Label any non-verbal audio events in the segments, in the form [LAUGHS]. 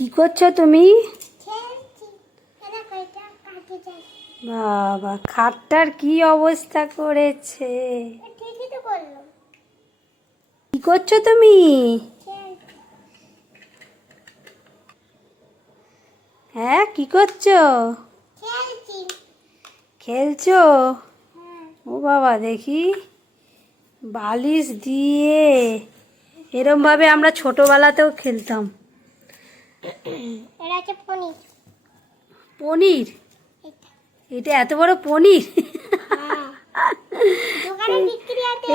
কি করছ তুমি? বাবা খাটটার কি অবস্থা করেছে? কি করছ তুমি? হ্যাঁ কি করছ? খেলছি। হ্যাঁ। ও বাবা দেখি। বালিশ দিয়ে। এরম ভাবে আমরা ছোটবেলাতেও খেলতাম। এটা হচ্ছে পনির। পনির? এটা এত বড় পনির?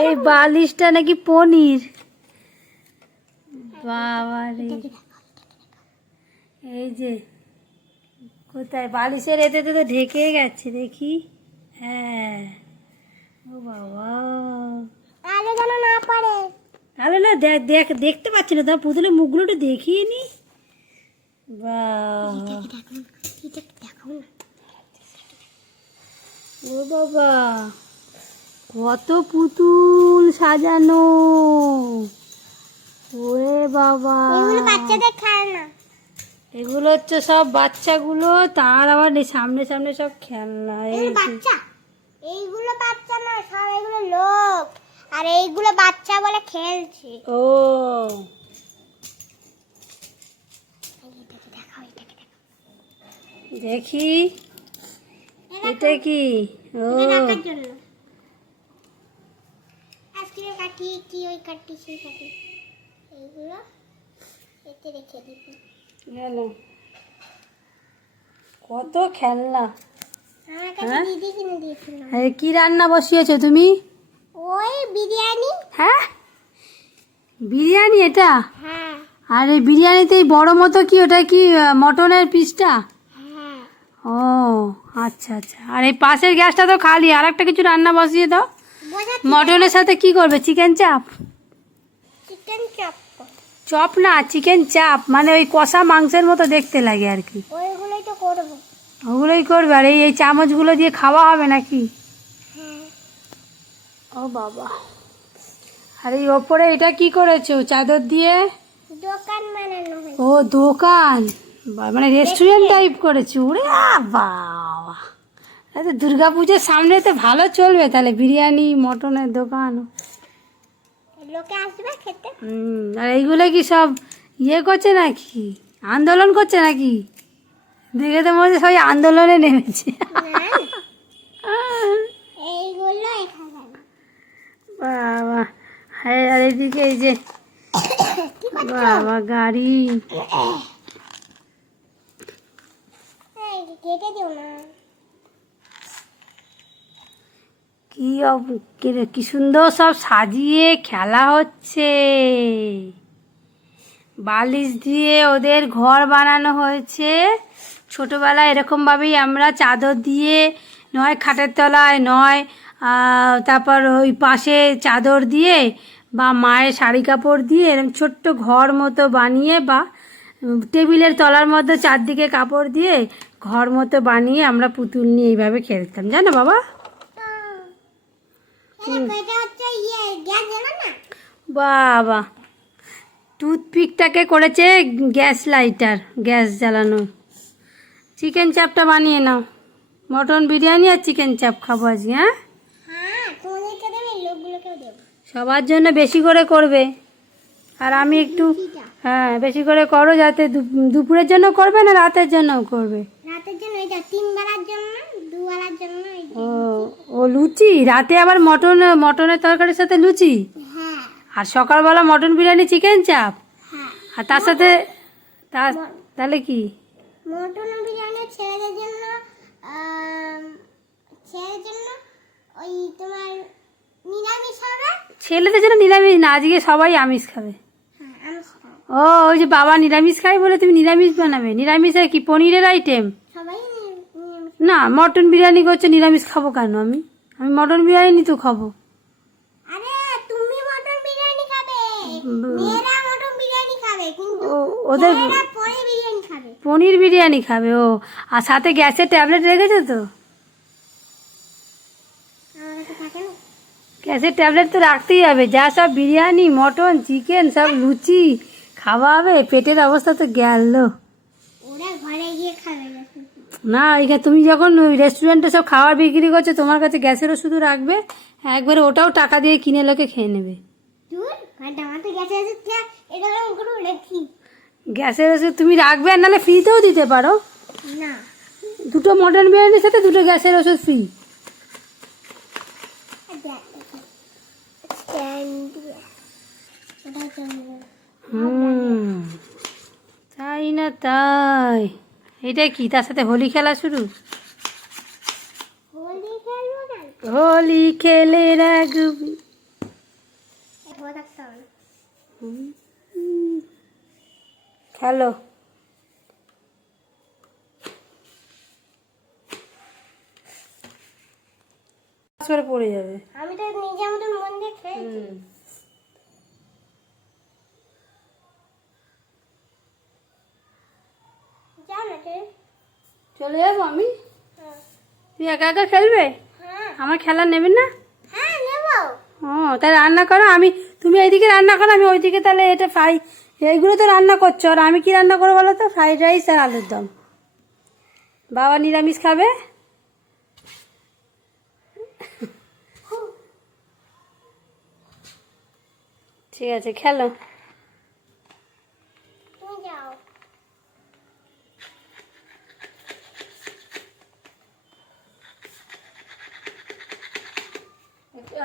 এই বালিশটা নাকি পনির? বাবা রে এই যে কোথায়? বালিশের এতে তো ঢেকে গেছে দেখি। হ্যাঁ। ও বাবা। তাহলে যেন না পড়ে। তাহলে না দেখ দেখ দেখতে পাচ্ছি না। তোমার পুতুলের মুখগুলো একটু দেখিয়ে নি বা দেখুন এটা দেখুন ও বাবা কত পুতুল সাজানো। ওরে বাবা। এগুলো বাচ্চাদের খায় না এগুলো হচ্ছে সব বাচ্চাগুলো তার আবার সামনে সামনে সব খেলনা। বাচ্চা। এইগুলো বাচ্চা না সব এগুলো লোক। আর এইগুলো বাচ্চা বলে খেলছে। ও। দেখি। এটা কি? ও। এটা রাখার জন্য। আজকে কাটি কি ওই কাটি সেই কাটি এইগুলো এতে রেখে দিবি। গেল। কত খেলনা। হ্যাঁ? কি রান্না বসিয়েছো তুমি? ওই বিরিয়ানি। হ্যাঁ? বিরিয়ানি এটা? হ্যাঁ। আর এই বিরিয়ানিতে বড় মতো কি ওটা কি মটনের পিসটা? ও আচ্ছা আচ্ছা। আর এই পাশের গ্যাসটা তো খালি আর একটা কিছু রান্না বসিয়ে দাও। মটনের সাথে কি করবে? Chicken chaap chicken chop chop না চিকেন চাপ মানে ওই কষা মাংসের মতো দেখতে লাগে আর কি। ওইগুলোই তো করব। ওগুলোই করবে। আর এই এই চামচগুলো দিয়ে খাওয়া হবে নাকি? হ্যাঁ। ও বাবা। আর এই ওপরে এটা কি করেছ? চাদর দিয়ে? দোকান বানানো ও দোকান। মানে রেস্টুরেন্ট টাইপ করেছি ওরে বাবা। তো দুর্গা পুজোর সামনে তো ভালো চলবে তাহলে বিরিয়ানি মটনের দোকান। লোকে আসবে খেতে? হুম আর এইগুলো কি সব ইয়ে করছে নাকি? আন্দোলন করছে নাকি? দেখে তো মনে সবাই আন্দোলনে নেমেছে। বাবা হ্যাঁ আর এদিকে এই যে বাবা গাড়ি। এই কেটে দিও না। কি কি- সুন্দর সব সাজিয়ে খেলা হচ্ছে। বালিশ দিয়ে ওদের ঘর বানানো হয়েছে। ছোটোবেলায় এরকমভাবেই আমরা চাদর দিয়ে, নয় খাটের তলায়, নয় তারপর ওই পাশে চাদর দিয়ে বা মায়ের শাড়ি কাপড় দিয়ে এরকম ছোট্ট ঘর মতো বানিয়ে বা টেবিলের তলার মধ্যে চারদিকে কাপড় দিয়ে ঘর মতো বানিয়ে আমরা পুতুল নিয়ে এইভাবে খেলতাম। জানো বাবা? হচ্ছে ইয়ে বাবা। টুথপিকটাকে করেছে গ্যাস লাইটার গ্যাস জ্বালানো। চিকেন চাপটা বানিয়ে নাও। মটন বিরিয়ানি আর চিকেন চাপ খাব আজকে হ্যাঁ? হ্যাঁ সবার জন্য বেশি করে করবে। আর আমি একটু কিটা হ্যাঁ বেশি করে করো যাতে দুপুরের জন্য করবে না রাতের জন্যও করবে? রাতের জন্য এটা তিন বেলার জন্য দু বেলার জন্য ও ও লুচি? রাতে আবার মটন মটনের তরকারির সাথে লুচি? হ্যাঁ। আর সকালবেলা মটন বিরিয়ানি চিকেন চাপ? হ্যাঁ। আর তার সাথে তার তাহলে কি? মটন বিরিয়ানি ছেলেদের জন্য ছেলেদের জন্য ওই তোমার নিরামিষ হবে? ছেলেদের জন্য নিরামিষ না আজকে সবাই আমিষ খাবে। ও ওই যে বাবা নিরামিষ খাই বলে তুমি নিরামিষ বানাবে। নিরামিষ আর কি পনিরের আইটেম নি- মটন বিরিয়ানি করছে নিরামিষ খাব কেন আমি? আমি মটন বিরিয়ানি তো খাব। ওদের পনির বিরিয়ানি খাবে। ও। আর সাথে গ্যাসের ট্যাবলেট রেখেছো তো? গ্যাসের ট্যাবলেট তো রাখতেই হবে। যা সব বিরিয়ানি মটন চিকেন সব লুচি খাওয়া হবে? পেটের অবস্থা তো গেল। না এখানে তুমি যখন রেস্টুরেন্টে সব খাবার বিক্রি করছ তোমার কাছে গ্যাসেরও শুধু রাখবে? একবারে ওটাও টাকা দিয়ে কিনে লোকে খেয়ে নেবে। গ্যাসের ওষুধ তুমি রাখবে আর নাহলে ফ্রিতেও দিতে পারো। না। দুটো মটন বিরিয়ানির সাথে দুটো গ্যাসের ওষুধ ফ্রি ওটা চলবে হুম তাই। এটা কি? তার সাথে হোলি খেলা শুরু? হোলি খেলে রাখবি। খেলো। পড়ে যাবে। আমি তো নিজের মতন মন দিয়ে খেলছি জানো তুই চলে যাব আমি? হ্যাঁ। তুই একা একা খেলবে? হ্যাঁ। আমার খেলা নেবেন না? হ্যাঁ ও তাই রান্না করো। আমি তুমি এইদিকে রান্না করো আমি ওইদিকে তাহলে এটা ফ্রাই এইগুলো তো রান্না করছ। আর আমি কি রান্না করব বলো তো? ফ্রাইড রাইস আর আলুর দম। বাবা নিরামিষ খাবে? ঠিক আছে খেলো তুমি যাও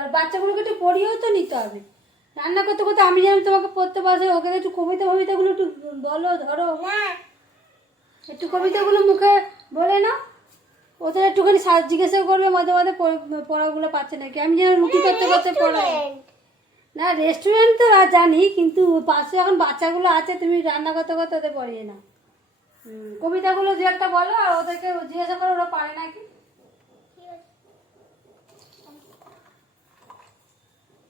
আর বাচ্চাগুলোকে একটু পড়িয়েও তো নিতে হবে। রান্না করতে করতে আমি যেন তোমাকে পড়তে পারছি ওকে একটু কবিতা কবিতাগুলো একটু বলো, ধরো। একটু কবিতাগুলো মুখে বলে না ওদের একটুখানি সাজ জিজ্ঞাসা করবে, মাঝে মাঝে পড়াগুলো পাচ্ছে নাকি। আমি যেন রুটি করতে করতে পড়াই। না রেস্টুরেন্ট তো জানি, কিন্তু পাশে যখন বাচ্চাগুলো আছে, তুমি রান্না করতে করতে ওদের পড়িয়ে না কবিতাগুলো দু একটা বলো, আর ওদেরকে জিজ্ঞাসা করো, ওরা পারে নাকি এটা রেস্টুরেন্ট না এটা ঘর মাথা খারাপ Restaurant নয়। এগুলো সব বাচ্চা। বাচ্চাগুলো।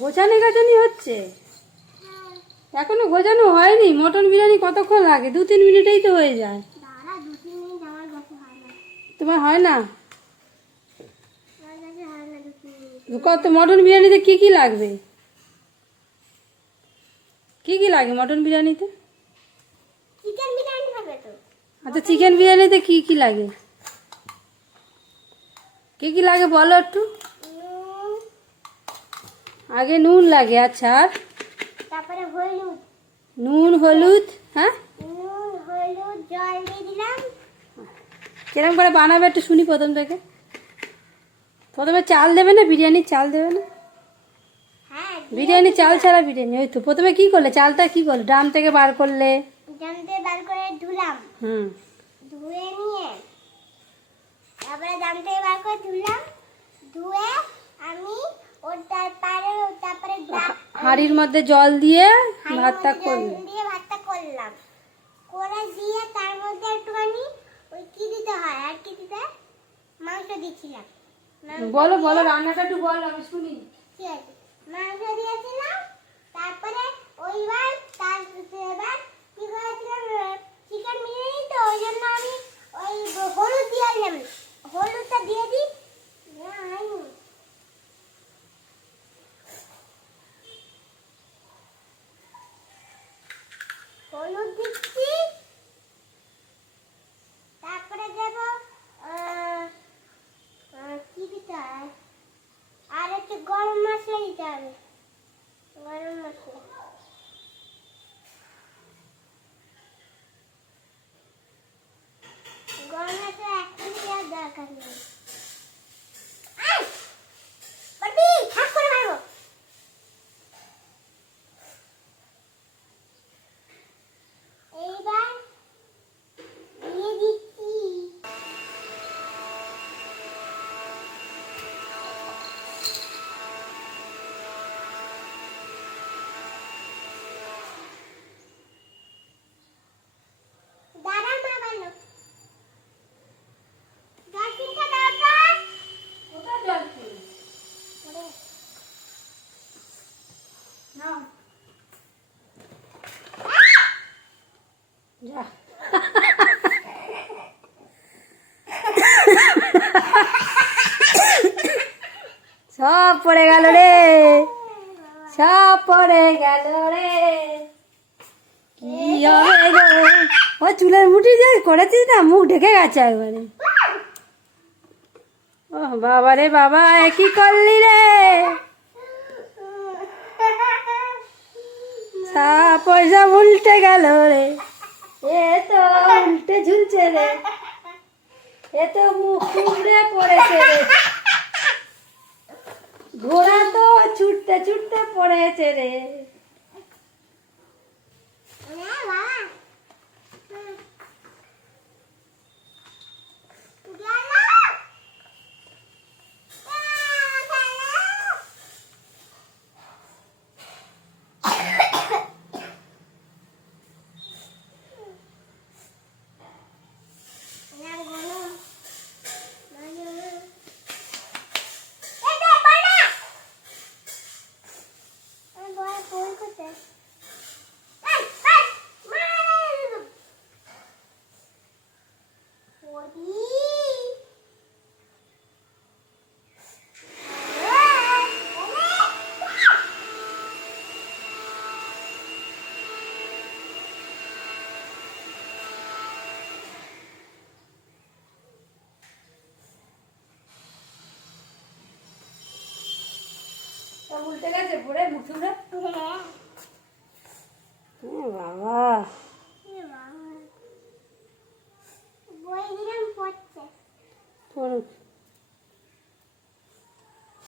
গোছানি গাছানি হচ্ছে? এখনও গোছানো হয়নি? মটন বিরিয়ানি কতক্ষণ লাগে? দু তিন মিনিটেই তো হয়ে যায়। তোমার হয় না? কত মটন বিরিয়ানিতে কি কি লাগবে? কি কি লাগে মটন বিরিয়ানিতে? আচ্ছা চিকেন বিরিয়ানিতে কি কি লাগে? কি কি লাগে বলো একটু? আগে নুন লাগে আচ্ছা আর? তারপরে হলুদ। নুন হলুদ হ্যাঁ? নুন হলুদ জল দিয়ে দিলাম। কিরম করে বানাবে একটু শুনি প্রথম থেকে। প্রথমে চাল দেবে না বিরিয়ানির চাল দেবে না? হ্যাঁ বিরিয়ানি চাল ছাড়া বিরিয়ানি ওই তো প্রথমে কি করলে? চালটা কি করলে? ড্রাম থেকে বার করলে? জানতে বার করে ধুলাম। হুম। ধুয়ে নিয়ে তারপরে জাম থেকে বার করে ধুলাম। ধুয়ে আমি গা- হাঁড়ির মধ্যে জল দিয়ে ভাতটা মধ্যে দিয়ে ভাতটা করলাম। করে দিয়ে তার মধ্যে একটুখানি ওই কি দিতে হয় আর কি দিতে মাংস দিয়েছিলাম। মাংস বলো বলো রান্নাটা একটু বলো আমি শুনি। ঠিক আছে। মাংস দিয়েছিলাম তারপরে ওইবার তার এবার কি করেছিলাম চিকেন বিরিয়ানি তো ওই জন্য আমি ওই হলুদ দিয়ে হলুদটা দিয়ে দিই না, হয়নি। হলুদ দিচ্ছি তারপরে দেব আহ, আহ, কি দিতে হয় আর হচ্ছে গরম মশলা দিতে হবে গরম মশলা গরম মশলা এখন দেওয়ার দরকার নেই আই! বাটি, হাত করে মারবো। এইবার দিয়ে দিচ্ছি দাঁড়া মা ভালো গাছটা দরকার যা [LAUGHS] সব পড়ে গেল রে। সব পড়ে গেল রে। কি হবে গো? ও চুলের মুঠি যে করেছিস না, মুখ ঢেকে গেছে একবারে। ও বাবা রে বাবা কি করলি রে? সব উল্টে গেল রে। এ তো উল্টে ঝুলছে রে। এ তো মুখ কুমড়ে পড়েছে রে। ঘোড়া তো ছুটতে ছুটতে পড়েছে রে।